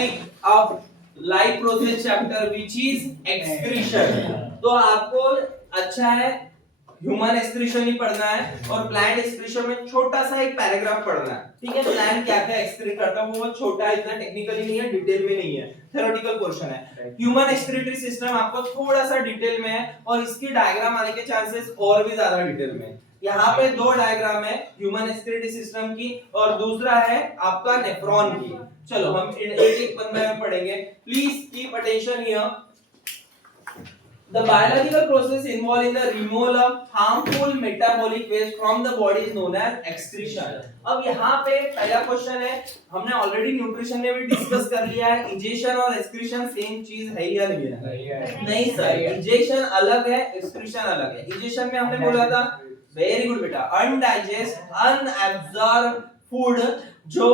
Topic of life process chapter which is excretion. तो आपको अच्छा है ह्यूमन एक्सक्रीशन ही पढ़ना है और प्लांट एक्सक्रीशन में छोटा सा एक पैराग्राफ पढ़ना है, ठीक है। प्लांट क्या क्या एक्सक्रीट करता है वो बहुत छोटा है, इतना टेक्निकली नहीं है, डिटेल में नहीं है, थ्योरेटिकल पोर्शन है। ह्यूमन एक्सक्रीटरी सिस्टम आपको थोड़ा सा डिटेल में है और इसकी डायग्राम आने के चांसेस और भी ज्यादा डिटेल में है। यहाँ पे दो डायग्राम है, ह्यूमन एक्सक्रीटरी सिस्टम की और दूसरा है आपका नेफ्रॉन की। चलो हम एक एक बंदे में पढ़ेंगे। Please keep attention here. The biological process involved in the removal of harmful metabolic waste from the body is known as excretion। अब यहाँ पे पहला क्वेश्चन है, हमने ऑलरेडी न्यूट्रिशन में भी डिस्कस कर लिया है, इंजेक्शन और एक्सक्रीशन सेम चीज है या नहीं है? नहीं सर, इंजेक्शन अलग है, एक्सक्रीशन अलग है। इंजेक्शन में हमने बोला था, वेरी गुड बेटा, अनडाइजेस्ट अनएब्जॉर्ब फूड जो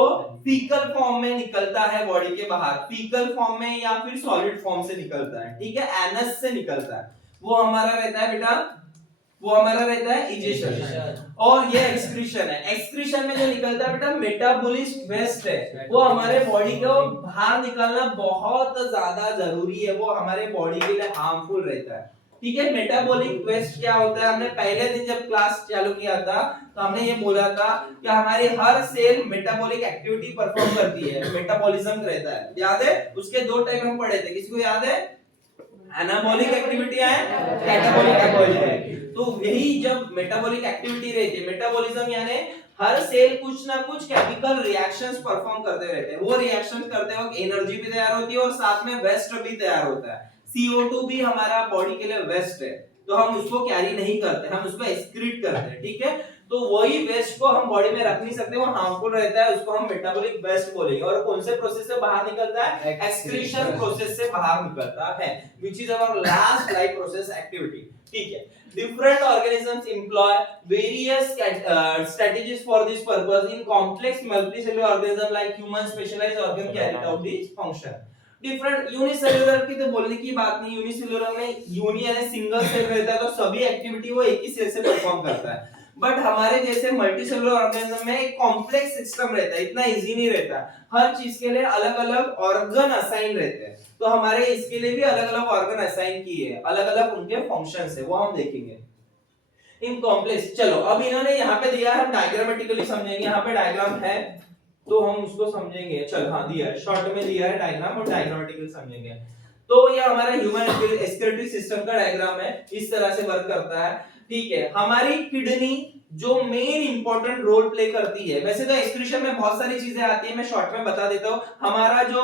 फीकल फॉर्म में निकलता है बॉडी के बाहर, फीकल फॉर्म में या फिर सॉलिड फॉर्म से निकलता है, ठीक है, एनस से निकलता है, वो हमारा रहता है बेटा, वो हमारा रहता है इंजेक्शन। और ये एक्सक्रीशन है। एक्सक्रीशन में जो निकलता है बेटा मेटाबॉलिक वेस्ट है, वो हमारे बॉडी को बाहर निकालना बहुत ज्यादा जरूरी है, वो हमारे बॉडी के लिए हार्मफुल रहता है, ठीक है। मेटाबॉलिक वेस्ट क्या होता है, हमने पहले दिन जब क्लास चालू किया था तो हमने ये बोला था कि हमारी हर सेल मेटाबॉलिक एक्टिविटी परफॉर्म करती है, मेटाबॉलिज्म रहता है, याद है? उसके दो टाइप हम पढ़े थे, किसी को याद है? एनाबॉलिक एक्टिविटी है, कैटाबॉलिक एक्टिविटी। तो यही जब मेटाबॉलिक एक्टिविटी रहती है, मेटाबॉलिज्म यानी हर सेल कुछ ना कुछ केमिकल रिएक्शंस परफॉर्म करते रहते हैं, वो रिएक्शन करते वक्त एनर्जी भी तैयार होती है और साथ में वेस्ट भी तैयार होता है। CO2 भी हमारा बॉडी के लिए वेस्ट है, तो हम उसको कैरी नहीं करते, हम उसको एक्सक्रीट करते हैं, ठीक है। तो वही वेस्ट को हम बॉडी में रख नहीं सकते, वो हार्मफुल रहता है, उसको हम मेटाबॉलिक वेस्ट बोलेंगे। और कौन से प्रोसेस से बाहर निकलता है? एक्सक्रीशन प्रोसेस से बाहर निकलता है, which is our last life process activity, ठीक है। Different organisms employ various strategies for this purpose. In complex multicellular organism like human, specialized organ carry out this function. Different unicellular की तो बोलने की बात नहीं, यूनिसेलुलर में यूनि यानी सिंगल सेल रहता है, तो सभी एक्टिविटी वो एक ही सेल से परफॉर्म करता है। बट हमारे जैसे मल्टीसेलुलर ऑर्गेनिज्म में एक कॉम्प्लेक्स सिस्टम रहता है, इतना इजी नहीं रहता, हर चीज के लिए अलग अलग ऑर्गन असाइन रहते हैं, तो हमारे इसके लिए भी अलग अलग ऑर्गन असाइन किए हैं, अलग अलग उनके फंक्शंस है, वो हम देखेंगे इन कॉम्प्लेक्स। चलो अब इन्होंने यहाँ पे दिया है, हम डायग्रामेटिकली समझेंगे, यहाँ पे डायग्राम है तो हम उसको समझेंगे। चल हाँ दिया है, शॉर्ट में दिया है डायग्राम और डायग्रामेटिकली समझेंगे। तो ये हमारा ह्यूमन एक्सक्रीटरी सिस्टम का डायग्राम है, इस तरह से वर्क करता है, ठीक है। हमारी किडनी जो मेन इंपॉर्टेंट रोल प्ले करती है, वैसे तो एक्सक्रीशन में बहुत सारी चीजें आती है, मैं शॉर्ट में बता देता हूँ। हमारा जो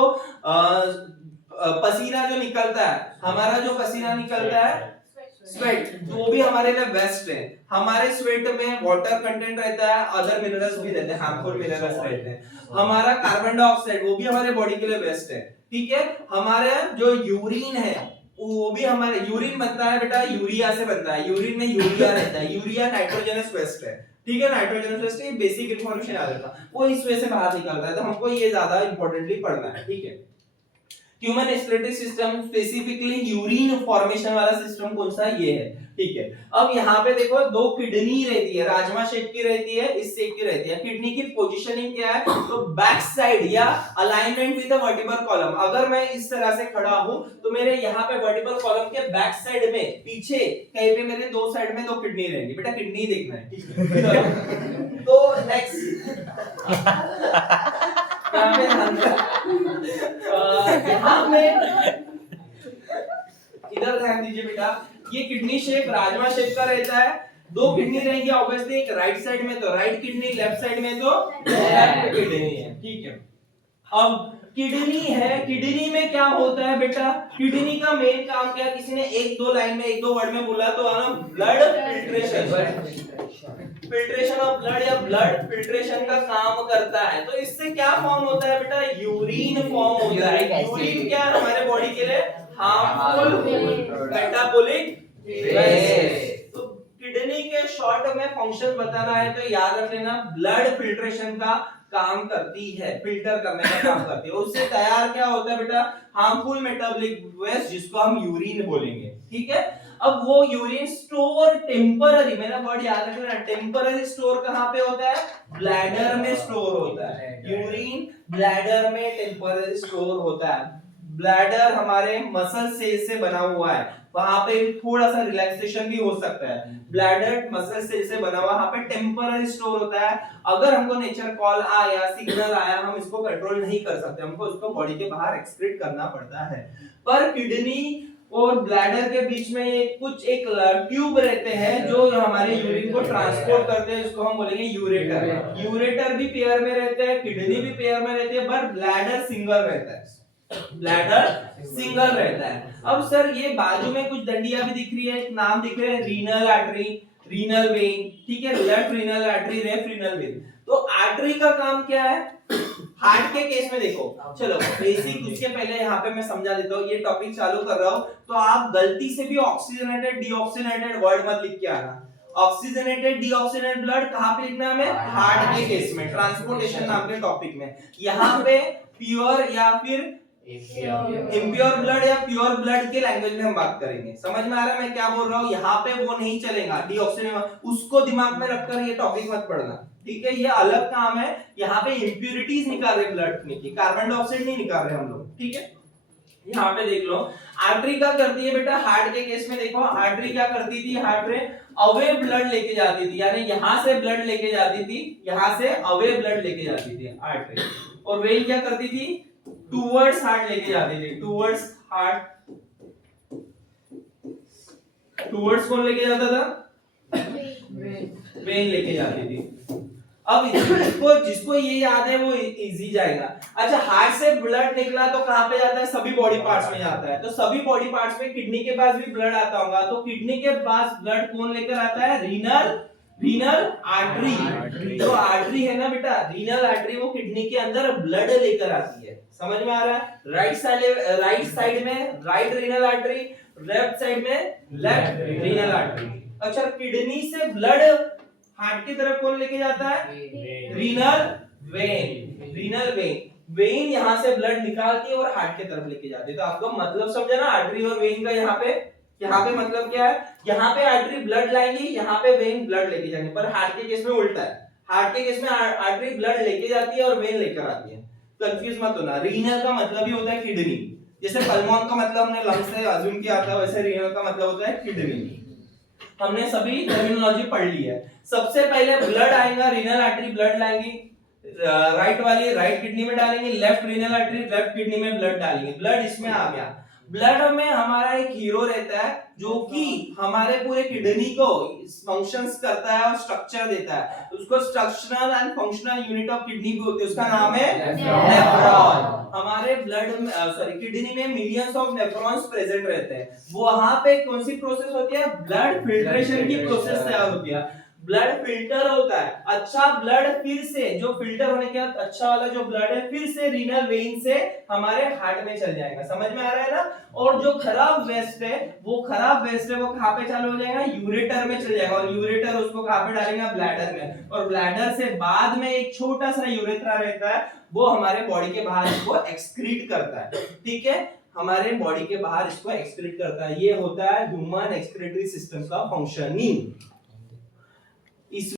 पसीना जो निकलता है, हमारा जो पसीना निकलता है स्वेट, तो वो भी हमारे लिए बेस्ट है। हमारे स्वेट में वाटर कंटेंट रहता है, अदर मिनरल्स भी रहते हैं, हार्मफुल मिनरल्स रहते हैं। हमारा कार्बन डाइऑक्साइड वो भी हमारे बॉडी के लिए बेस्ट है, ठीक है। हमारे जो यूरिन है वो भी हमारे, यूरिन बनता है बेटा यूरिया से बनता है, यूरिन में यूरिया रहता है, यूरिया नाइट्रोजनस वेस्ट है, ठीक है, नाइट्रोजनस वेस्ट, ये बेसिक इंफॉर्मेशन याद रखना, वो इस वजह से बाहर निकलता है, तो हमको ये ज्यादा इंपॉर्टेंटली पढ़ना है, ठीक है। Human excretory system specifically urine formation वाला सिस्टम कौन सा? ये है, ठीक है। अब यहाँ पे देखो दो किडनी रहती है, राजमा शेप की रहती है, इस शेप की रहती है। किडनी की पोजीशनिंग क्या है? तो बैक साइड या alignment with the vertebral column. अगर मैं इस तरह से खड़ा हूं तो मेरे यहाँ पे वर्टिब्रल कॉलम के बैक साइड में पीछे कहीं पे मेरे दो साइड में दो किडनी रहेंगी, बेटा किडनी देखना है, ठीक है। तो नेक्स्ट यहाँ पे इधर ध्यान दीजिए बेटा, ये किडनी शेप राजमा शेप का रहता है, दो किडनी रहेंगी ऑब्वियसली, एक राइट साइड में तो राइट किडनी, लेफ्ट साइड में तो लेफ्ट किडनी है, ठीक है। अब किडनी है, किडनी में क्या होता है बेटा? किडनी का मेन काम क्या? किसी ने एक दो लाइन में, एक दो वर्ड में बोला तो blood filtration, filtration of blood या ब्लड फिल्ट्रेशन का काम करता है। तो इससे क्या फॉर्म होता है बेटा? यूरिन फॉर्म होता है। यूरिन क्या है हमारे बॉडी के लिए? Harmful metabolic waste. तो किडनी के शॉर्ट में फंक्शन बताना है तो याद रख लेना, ब्लड फिल्ट्रेशन का काम करती है, फिल्टर करने का काम करती है। उससे तैयार क्या होता है बेटा? हार्मफुल मेटाबॉलिक वेस्ट, जिसको हम यूरिन बोलेंगे, ठीक है। अब वो यूरिन स्टोर टेम्पररी, मेरा वर्ड याद रखना, टेम्पररी स्टोर कहाँ पे होता है? ब्लैडर में स्टोर होता है। यूरिन ब्लैडर में टेम्पररी स्टोर होता है। ब्लैडर हमारे मसल सेल से बना हुआ है, वहां पे थोड़ा सा रिलैक्सेशन भी हो सकता है। ब्लैडर मसल सेल से बना हुआ, वहां पे टेम्पररी स्टोर होता है। अगर हमको नेचर कॉल आया, सिग्नल आया, हम इसको कंट्रोल नहीं कर सकते, हमको इसको बॉडी के बाहर एक्सक्रीट करना पड़ता है। पर किडनी और ब्लैडर के बीच में एक ट्यूब रहते हैं जो हमारे यूरिन को ट्रांसपोर्ट करते हैं, इसको हम बोलेंगे यूरेटर। यूरेटर भी पेयर में रहते हैं, किडनी भी पेयर में रहती है, पर ब्लैडर सिंगल रहता है। ब्लैडर सिंगल रहता है। अब सर ये बाजू में कुछ डंडियां भी दिख रही है, एक नाम दिख रहे हैं, रीनल आर्टरी, रीनल वेन, ठीक है, left renal artery, left renal vein. तो आर्टरी का काम क्या है? हार्ट के केस में देखो, चलो बेसिक उसके पहले यहाँ पे मैं समझा देता हूँ, ये टॉपिक चालू कर रहा हूँ तो आप गलती से भी ऑक्सीजनेटेड डीऑक्सीजनेटेड वर्ड मत लिख के आना। ऑक्सीजनेटेड डीऑक्सीजनेटेड ब्लड कहाँ पे लिखना है हमें? हार्ट के केस में, ट्रांसपोर्टेशन नाम के टॉपिक में। यहाँ पे प्योर या फिर इम्प्योर ब्लड या प्योर ब्लड के लैंग्वेज में हम बात करेंगे। समझ में आ रहा है मैं क्या बोल रहा हूँ? यहाँ पे वो नहीं चलेगा, डीऑक्सीजनेशन उसको दिमाग में रखकर ये टॉपिक मत पढ़ना, ठीक है? ये अलग काम है, यहाँ पे इंप्यूरिटीज निकाल रहे ब्लड में की, कार्बन डाइऑक्साइड नहीं निकाल रहे हम लोग, ठीक है? यहाँ पे देख लो, आर्टरी क्या करती है बेटा? हार्ट के केस में देखो, आर्टरी क्या करती थी? आर्टरी अवे ब्लड लेके जाती थी, यानी यहाँ से ब्लड लेके जाती थी, यहाँ से अवे ब्लड लेके जाती थी आर्टरी। और वेन क्या करती थी? टूवर्ड्स हार्ट लेके जाती थी, टूवर्ड्स हार्ट। टूवर्ड्स कौन लेके जाता था? वेन लेके जाती थी। अब जिसको ये याद है वो इजी जाएगा। अच्छा, हार्ट से ब्लड निकला तो कहां पे जाता है? सभी बॉडी पार्ट्स में जाता है। तो सभी बॉडी पार्ट्स में किडनी के पास भी ब्लड आता होगा, तो किडनी के पास ब्लड कौन लेकर आता है? Renal artery. जो आर्टरी है ना बेटा, रीनल आर्टरी, वो किडनी के अंदर ब्लड लेकर आती है। समझ में आ रहा है? राइट साइड में right renal artery, left side में लेफ्ट रीनल आर्टरी। अच्छा, किडनी से ब्लड हार्ट की तरफ कौन लेके जाता है? Renal vein. Renal vein, when यहाँ से ब्लड निकालती है और हार्ट की तरफ लेके जाती है। तो आपको मतलब समझा ना आर्टरी और वेन का? यहाँ पे मतलब क्या है? यहाँ पे आर्टरी ब्लड लाएंगी, यहाँ पे वेन ब्लड लेके जाएंगे। पर हार्ट के केस में उल्टा है, हार्ट के केस में आर्टरी ब्लड लेके जाती है और वेन लेकर आती है। कंफ्यूज मत होना। रीनल का मतलब ही होता है किडनी, जैसे पल्मोन का मतलब हमने लंग्स से अज्यूम किया था, वैसे रीनल का मतलब होता है किडनी। हमने सभी टर्मिनोलॉजी पढ़ ली है। सबसे पहले ब्लड आएगा, रीनल आर्टरी ब्लड लाएंगी, राइट वाली राइट किडनी में डालेंगे, left renal artery left kidney में ब्लड डालेंगे। ब्लड इसमें आ गया। ब्लड में हमारा एक हीरो रहता है जो कि हमारे पूरे किडनी को फंक्शंस करता है और स्ट्रक्चर देता है। उसको structural and functional unit of kidney भी होती है, उसका नाम है नेफ्रॉन। हमारे ब्लड में किडनी में मिलियंस ऑफ नेफ्रॉन्स प्रेजेंट रहते हैं। वहां पे कौन सी प्रोसेस होती है? ब्लड फिल्ट्रेशन की प्रोसेस तैयार होती है। ब्लड फिल्टर होता है। अच्छा ब्लड फिर से जो फिल्टर होने के बाद अच्छा वाला जो ब्लड है फिर से रीनल वेन से हमारे हार्ट में चल जाएगा। समझ में आ रहा है ना? और जो खराब वेस्ट है वो कहां पे चालू हो जाएगा? यूरेटर में चल जाएगा। और यूरेटर उसको कहां पे डालेंगे? ब्लैडर में। और ब्लैडर से बाद में एक छोटा सा यूरेथ्रा रहता है, वो हमारे बॉडी के बाहर इसको एक्सक्रीट करता है। ठीक है, हमारे बॉडी के बाहर इसको एक्सक्रीट करता है। ये होता है ह्यूमन एक्सक्रीटरी सिस्टम का फंक्शनिंग। इस